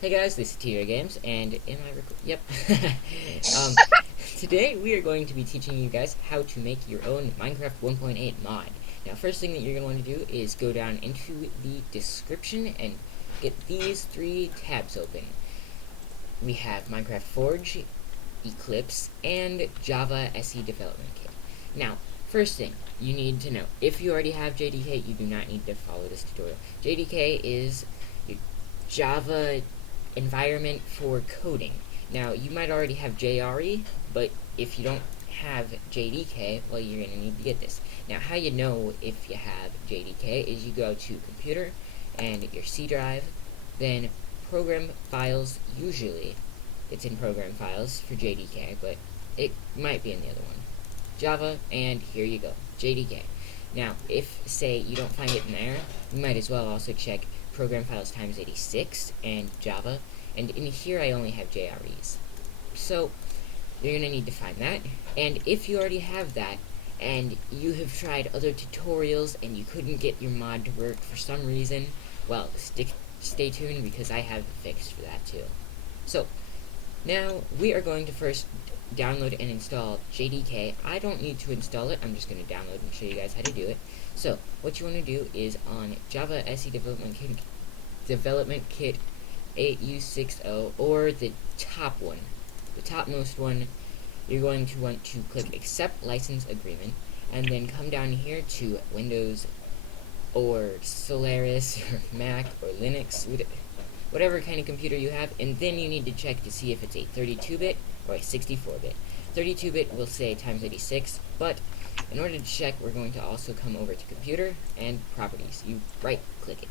Hey guys, this is TJGames, and am I Yep. um, Today we are going to be teaching you guys how to make your own Minecraft 1.8 mod. Now, first thing that you're going to want to do is go down into the description and get these three tabs open. We have Minecraft Forge, Eclipse, and Java SE Development Kit. Now, first thing you need to know, if you already have JDK, you do not need to follow this tutorial. JDK is your Java environment for coding. Now, you might already have JRE, but if you don't have JDK, well, you're going to need to get this. Now, how you know if you have JDK is you go to Computer and your C drive, then Program Files. Usually it's in Program Files for JDK, but it might be in the other one. Java, and here you go, JDK. Now, if, say, you don't find it in there, you might as well also check Program Files times 86 and Java, and in here I only have JREs. So, you're going to need to find that, and if you already have that, and you have tried other tutorials and you couldn't get your mod to work for some reason, well, stay tuned because I have a fix for that too. So, now we are going to first download and install JDK. I don't need to install it, I'm just going to download and show you guys how to do it. So, what you want to do is on Java SE Development Kit 8U60, or the top one, the topmost one, you're going to want to click Accept License Agreement, and then come down here to Windows, or Solaris, or Mac, or Linux, whatever kind of computer you have, and then you need to check to see if it's a 32-bit or a 64-bit. 32-bit will say times 86, but in order to check, we're going to also come over to Computer and Properties. You right-click it.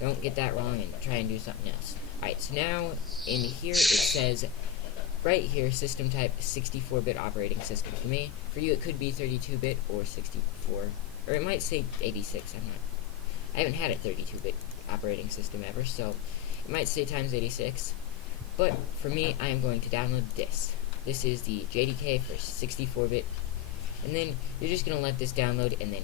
Don't get that wrong and try and do something else. Alright, so now in here it says, right here, system type 64-bit operating system. For me, for you it could be 32-bit or 64, or it might say 86, I haven't had a 32-bit operating system ever, so it might say times 86, but for me, I am going to download this. This is the JDK for 64-bit, and then you're just going to let this download and then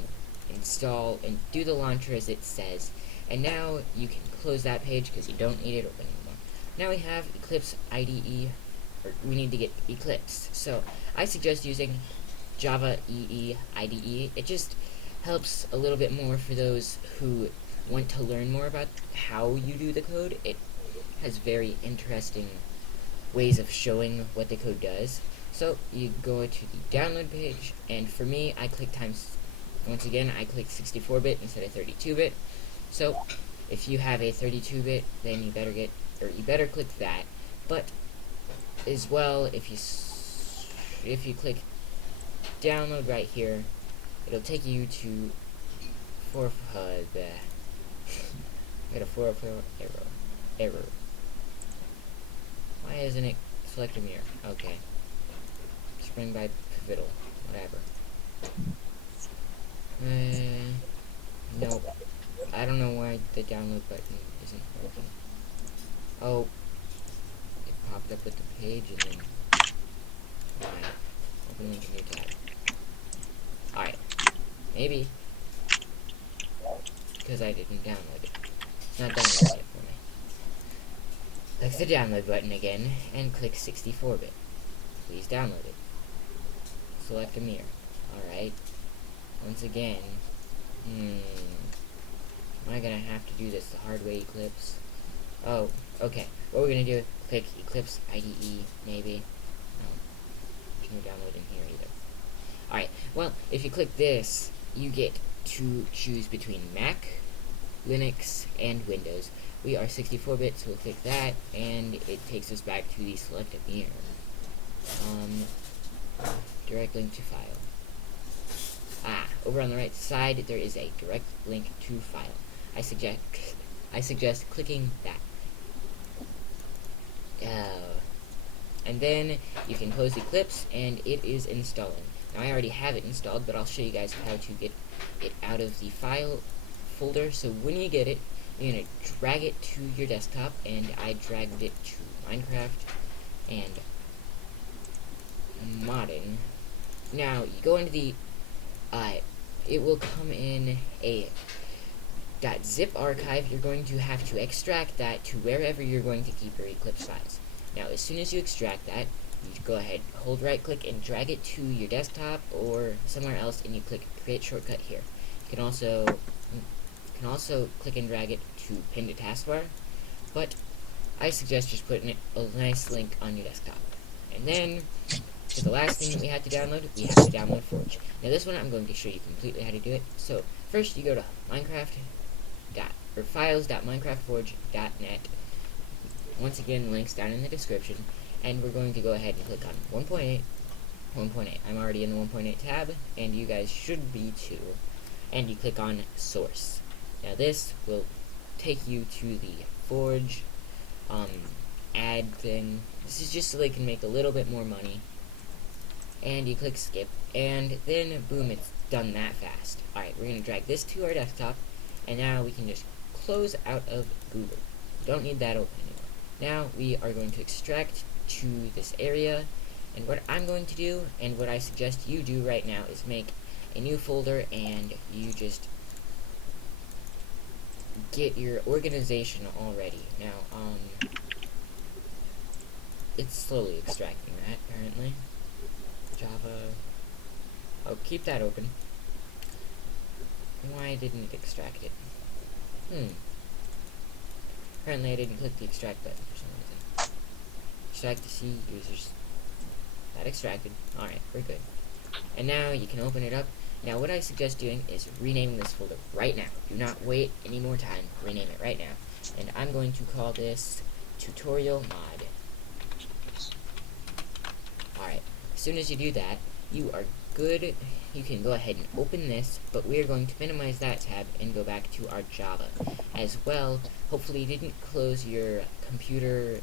install and do the launcher as it says, and now you can close that page because you don't need it open anymore. Now we have Eclipse IDE, or we need to get Eclipse, so I suggest using Java EE IDE. It just helps a little bit more for those who want to learn more about how you do the code. It has very interesting ways of showing what the code does. So you go to the download page, and for me, I click once again, I click 64-bit instead of 32-bit. So if you have a 32-bit, then you better click that. But as well, if you click download right here, it'll take you to got a 404 error. Why isn't it select a mirror? Okay. Spring by pivotal. Whatever. Nope. I don't know why the download button isn't working. Oh. It popped up with the page and then fine. Open link in new tab. Alright. Maybe. Because I didn't download it. It's not downloading it for me. Click the download button again, and click 64-bit. Please download it. Select a mirror. Alright. Once again, am I gonna have to do this the hard way, Eclipse? Oh, okay. What we're gonna do, click Eclipse IDE, maybe. No. There's no download in here either. Alright, well, if you click this, you get to choose between Mac, Linux, and Windows. We are 64-bit, so we'll click that, and it takes us back to the select a mirror. Direct link to file. Over on the right side, there is a direct link to file. I suggest clicking that. And then you can close Eclipse, and it is installing. Now I already have it installed, but I'll show you guys how to get it out of the file folder. So when you get it, you're going to drag it to your desktop, and I dragged it to Minecraft and modding. Now you go into the it will come in a .zip archive, you're going to have to extract that to wherever you're going to keep your Eclipse files. Now, as soon as you extract that, you go ahead, hold right click and drag it to your desktop or somewhere else, and you click create shortcut here. You can also click and drag it to pin to taskbar, but I suggest just putting a nice link on your desktop. And then, for the last thing that we have to download, we have to download Forge. Now this one I'm going to show you completely how to do it. So first you go to files.minecraftforge.net. Once again, links down in the description, and we're going to go ahead and click on 1.8. I'm already in the 1.8 tab, and you guys should be too. And you click on source. Now this will take you to the Forge ad thing. This is just so they can make a little bit more money. And you click skip, and then boom, it's done that fast. Alright, we're going to drag this to our desktop, and now we can just close out of Google. Don't need that open anymore. Now we are going to extract to this area, and what I'm going to do, and what I suggest you do right now, is make a new folder, and you just get your organization all ready. Now, it's slowly extracting that, apparently. Java. Oh, keep that open. Why didn't it extract it? Apparently I didn't click the extract button for some reason. Extract to C users. That extracted. Alright, we're good. And now you can open it up. Now what I suggest doing is renaming this folder right now. Do not wait any more time. Rename it right now. And I'm going to call this tutorial mod. Alright, as soon as you do that, you are good. You can go ahead and open this, but we are going to minimize that tab and go back to our Java. As well, hopefully you didn't close your computer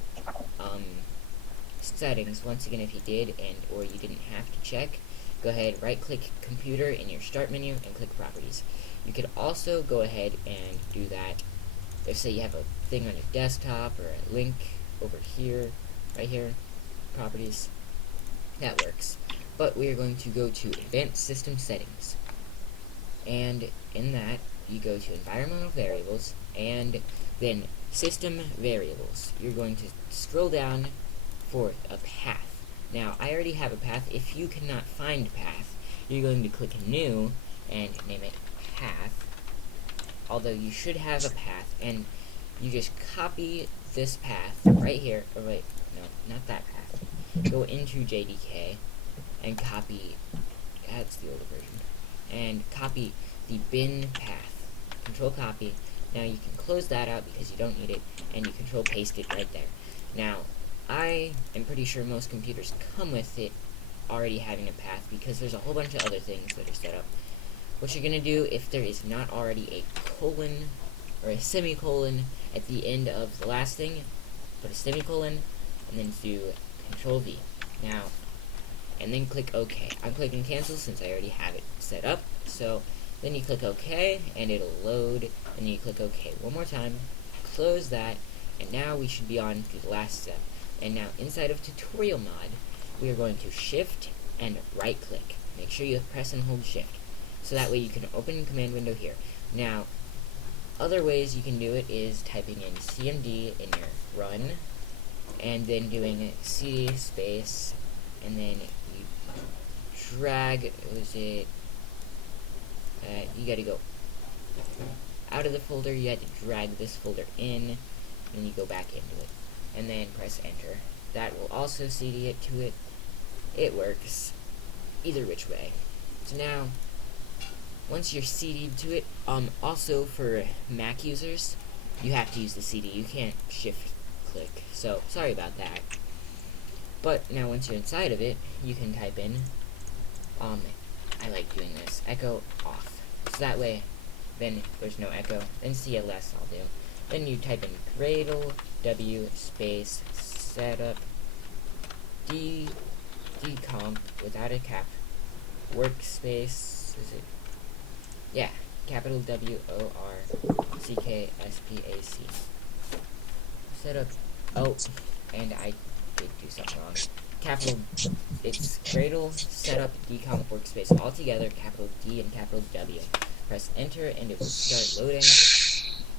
settings. Once again, if you did, or you didn't have to check, go ahead, right click computer in your start menu and click properties. You could also go ahead and do that if, say, you have a thing on your desktop or a link over here, right here, properties. That works. But we are going to go to advanced system settings, and in that you go to environmental variables and then system variables. You're going to scroll down for a path. Now I already have a path. If you cannot find path, you're going to click new and name it path, although you should have a path, and you just copy this path right here, or wait, no, not that path. Go into JDK and copy, that's the older version, and copy the bin path. Control copy. Now you can close that out because you don't need it, and you control paste it right there. Now, I am pretty sure most computers come with it already having a path, because there's a whole bunch of other things that are set up. What you're going to do, if there is not already a colon or a semicolon at the end of the last thing, put a semicolon, and then do Control V. Now, and then click OK. I'm clicking cancel since I already have it set up, so then you click OK, and it'll load, and then you click OK one more time, close that, and now we should be on to the last step. And now inside of tutorial mod, we are going to shift and right click. Make sure you press and hold shift, so that way you can open command window here. Now, other ways you can do it is typing in cmd in your run, and then doing cd space, and then you drag, you gotta go out of the folder, you had to drag this folder in, and you go back into it, and then press enter. That will also cd it to it. It works either which way. So now, once you're CD'd to it, also for Mac users, you have to use the CD. You can't shift click. So, sorry about that. But now once you're inside of it, you can type in, I like doing this, echo off. So that way, then there's no echo. Then CLS I'll do. Then you type in Gradle W space setup decomp without a cap workspace, is it? Yeah, capital WORCKSPAC. Setup. Oh, and I did do something wrong. Capital, it's Gradle setup decomp workspace all together, capital D and capital W. Press enter and it will start loading.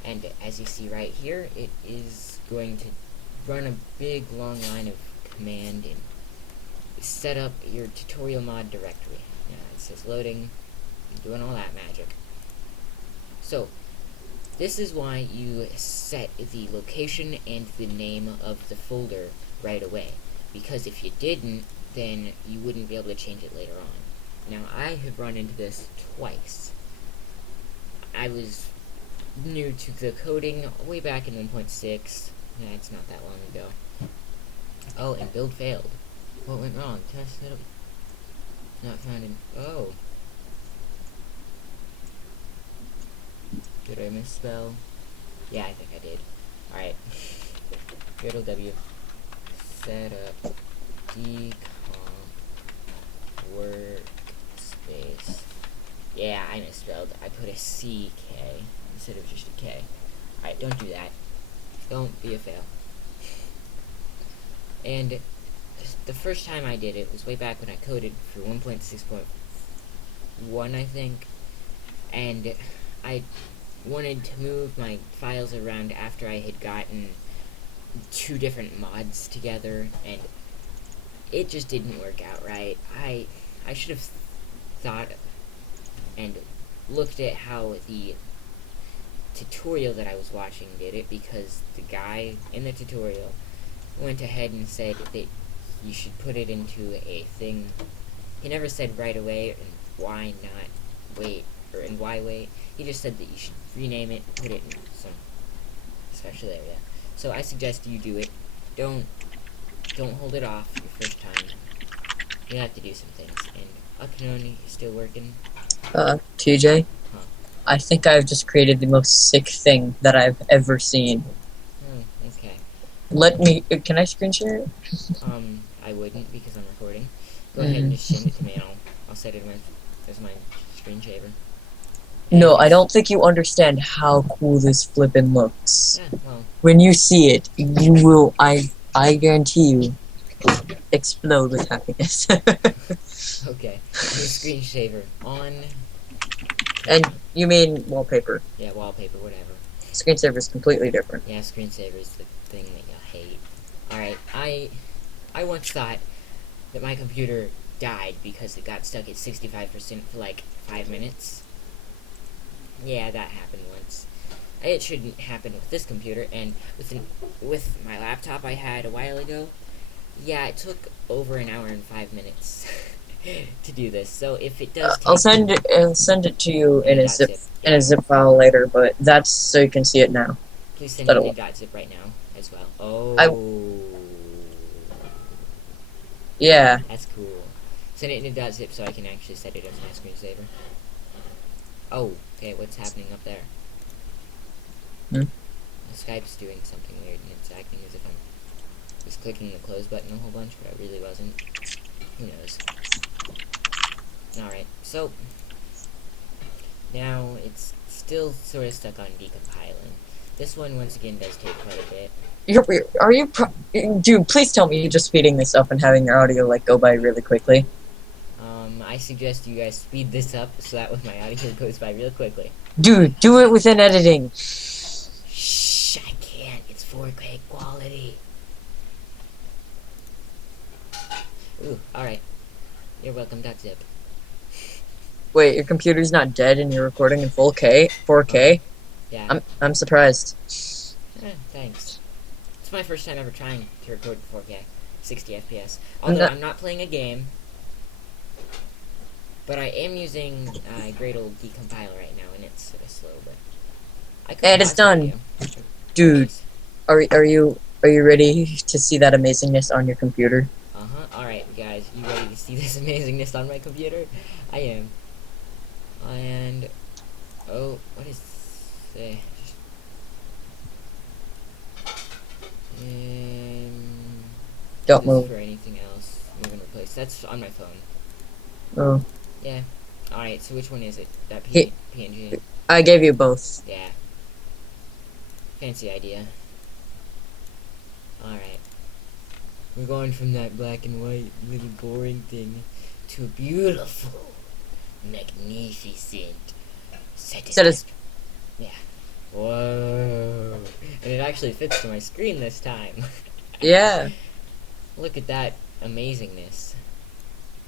And as you see right here, it is going to run a big long line of command and set up your tutorial mod directory. Now it says loading, doing all that magic. So this is why you set the location and the name of the folder right away, because if you didn't, then you wouldn't be able to change it later on. Now I have run into this twice. I was new to the coding way back in 1.6. Nah, it's not that long ago. Oh, and build failed. What went wrong? Test setup not found in... Oh. Did I misspell? Yeah, I think I did. Alright. Control W. Setup. Decomp. Workspace. Yeah, I misspelled. I put a CK instead of just a K. Alright, don't do that. Don't be a fail. And the first time I did it was way back when I coded for 1.6.1, I think. And I wanted to move my files around after I had gotten 2 different mods together, and it just didn't work out right. I should have thought and looked at how the tutorial that I was watching did it, because the guy in the tutorial went ahead and said that you should put it into a thing. He never said right away and why not wait, or and why wait. He just said that you should rename it, put it in some special area. So I suggest you do it. Don't hold it off your first time. You have to do some things. And Aknoni is still working. TJ? Huh. I think I've just created the most sick thing that I've ever seen. Okay. Let me... Can I screen share it? I wouldn't because I'm recording. Go ahead and just send it to me and I'll set it as my screen shaver. No, I don't think you understand how cool this flippin' looks. Yeah, well. When you see it, you will, I guarantee you, explode with happiness. Okay. New screen shaver on. And you mean wallpaper. Yeah, wallpaper, whatever. Screensaver is completely different. Yeah, screensaver is the thing that you hate. Alright, I once thought that my computer died because it got stuck at 65% for like 5 minutes. Yeah, that happened once. It shouldn't happen with this computer, and with my laptop I had a while ago. Yeah, it took over an hour and 5 minutes to do this. So if it does, I'll send it to you in a zip file later, but that's so you can see it now. Please send it in a .zip right now as well. Oh. Yeah. That's cool. Send it in a .zip so I can actually set it as my screensaver. Oh, okay, what's happening up there? Hmm? The Skype's doing something weird, and it's acting as if I'm just clicking the close button a whole bunch, but I really wasn't. Who knows? Alright, so now it's still sort of stuck on decompiling. This one, once again, does take quite a bit. Dude, please tell me you're just speeding this up and having your audio, like, go by really quickly. I suggest you guys speed this up so that way my audio goes by real quickly. Dude, do it within editing. Shh, I can't. It's 4K quality. Ooh, alright. You're welcome, .zip. Wait, your computer's not dead and you're recording in 4K? Yeah. I'm surprised. Thanks. It's my first time ever trying to record in 4K, 60 FPS. Although I'm not playing a game, but I am using a great old decompiler right now, and it's sort of slow, but I could. And it's done. Dude, are you ready to see that amazingness on your computer? Alright, guys, you ready to see this amazingness on my computer? I am. And oh, what is this? Don't move. For anything else, move and replace. That's on my phone. Oh. Yeah. Alright, so which one is it? That PNG? I gave you both. Yeah. Fancy idea. Alright. We're going from that black and white little boring thing to a beautiful, magnificent Set as... Yeah. Whoa. And it actually fits to my screen this time. Yeah. Look at that amazingness.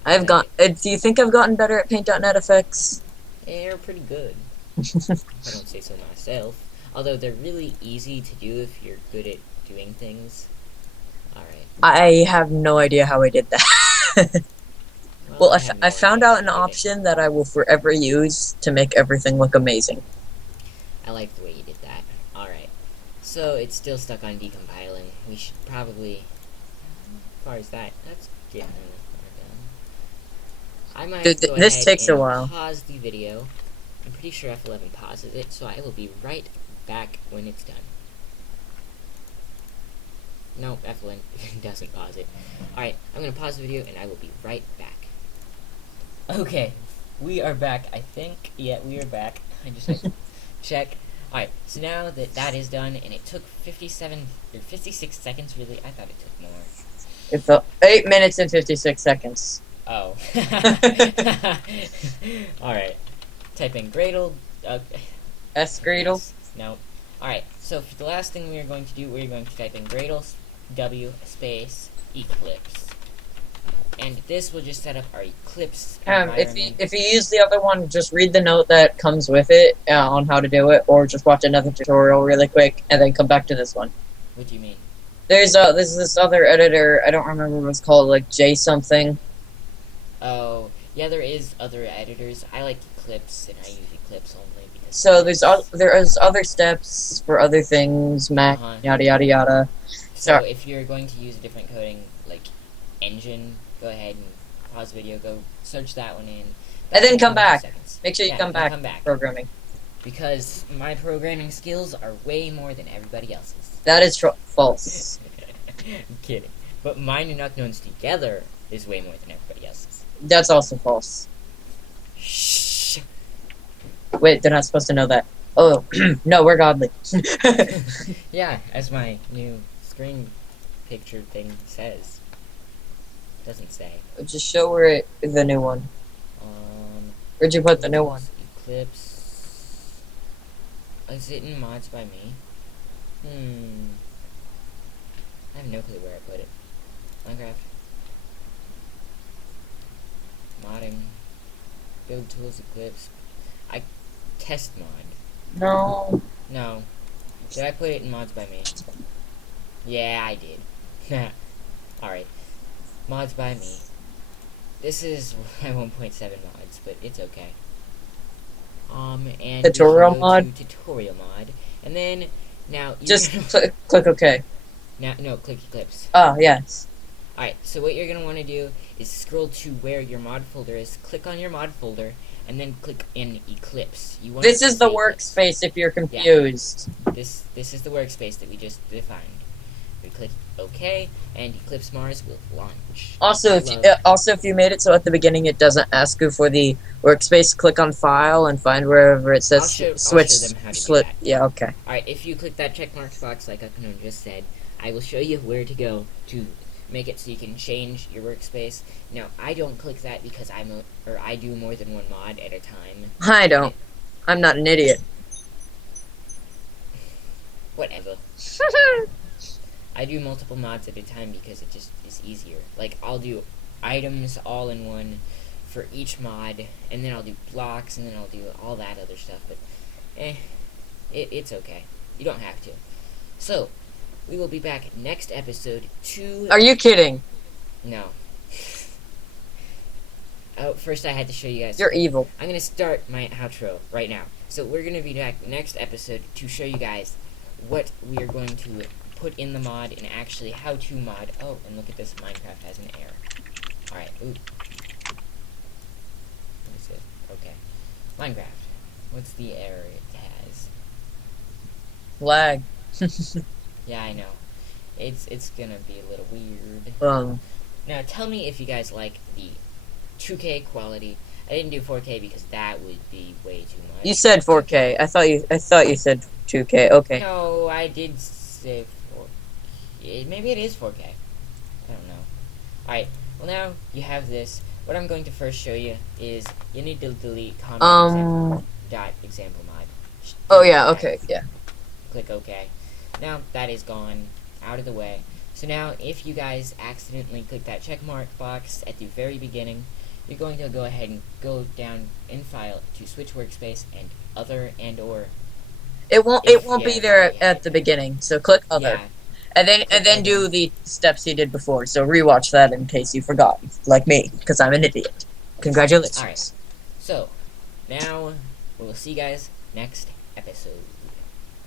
I've got. Alright. Do you think I've gotten better at Paint.net effects? They're pretty good. If I don't say so myself. Although they're really easy to do if you're good at doing things. Alright. I have no idea how I did that. Well, Well, I have no I found idea out how an I did it. option that I will forever use to make everything look amazing. I like the way you did that. Alright. So it's still stuck on decompiling. We should probably... As far as that, that's getting far down. I might Dude, go this ahead takes a and while. pause the video. I'm pretty sure F11 pauses it, so I will be right back when it's done. No, F11 doesn't pause it. Alright, I'm going to pause the video and I will be right back. Okay, we are back, I think. Yeah, we are back. I just had to check. Alright, so now that that is done, and it took 56 seconds, really? I thought it took more. It's 8 minutes and 56 seconds. Oh. Alright. Type in Gradle. S Gradle? No. Alright, so for the last thing we are going to do, we're going to type in Gradle W space Eclipse. And this will just set up our Eclipse environment. If you use the other one, just read the note that comes with it on how to do it, or just watch another tutorial really quick, and then come back to this one. What do you mean? There's this other editor, I don't remember what it's called, like J something. Oh, yeah, there is other editors. I like Eclipse, and I use Eclipse only because... So there is other steps for other things, Mac, yada yada yada. So if you're going to use a different coding, like engine, go ahead and pause the video, go search that one in. And then come back. Seconds. Make sure you come back programming. Because my programming skills are way more than everybody else's. That is false. I'm kidding. But mine and Unknown's together is way more than everybody else's. That's also false. Shh. Wait, they're not supposed to know that. Oh, no, we're godly. Yeah, as my new screen picture thing says. Doesn't say. Just show where the new one. Where'd you put the new one? Eclipse. Is it in mods by me? I have no clue where I put it. Minecraft. Modding. Build tools, Eclipse. Test mod. No. No. Did I put it in mods by me? Yeah, I did. Alright. Mods by me. This is my 1.7 mods, but it's okay. And tutorial mod? Tutorial mod. And then, now... Just click OK. Now, no, click Eclipse. Oh, yes. Alright, so what you're going to want to do is scroll to where your mod folder is, click on your mod folder, and then click in Eclipse. This is the workspace if you're confused. Yeah. This is the workspace that we just defined. We click OK, and Eclipse Mars will launch. Also, if you made it so at the beginning it doesn't ask you for the workspace, click on File and find wherever it says switch. I'll show them how to do that. Yeah, okay. Alright, if you click that checkmark box like Unknown just said, I will show you where to go to make it so you can change your workspace. Now, I don't click that because I do more than one mod at a time. I don't. I'm not an idiot. Whatever. I do multiple mods at a time because it just is easier. Like, I'll do items all in one for each mod, and then I'll do blocks, and then I'll do all that other stuff, but, it's okay. You don't have to. So, we will be back next episode to... Are you kidding? No. Oh, first I had to show you guys. You're evil. I'm going to start my outro right now. So we're going to be back next episode to show you guys what we are going to put in the mod and actually how to mod. Oh, and look at this. Minecraft has an error. Alright, ooh. What is it? Okay. Minecraft. What's the error it has? Lag. Yeah, I know. It's gonna be a little weird. Now, tell me if you guys like the 2K quality. I didn't do 4K because that would be way too much. You said 4K. I thought you said 2K. Okay. No, I did say 4K. Maybe it is 4K. I don't know. Alright, well now you have this. What I'm going to first show you is you need to delete comment example mod. Oh yeah, okay, yeah. Click OK. Now that is gone out of the way. So now if you guys accidentally click that check mark box at the very beginning, you're going to go ahead and go down in File to Switch Workspace and Other and or It won't if be you there already have at it the there. beginning. So click other. Yeah, And click then Other. do the steps you did before. So rewatch that in case you forgot, like me, because I'm an idiot. Alright, Congratulations. so now we'll see you guys next episode.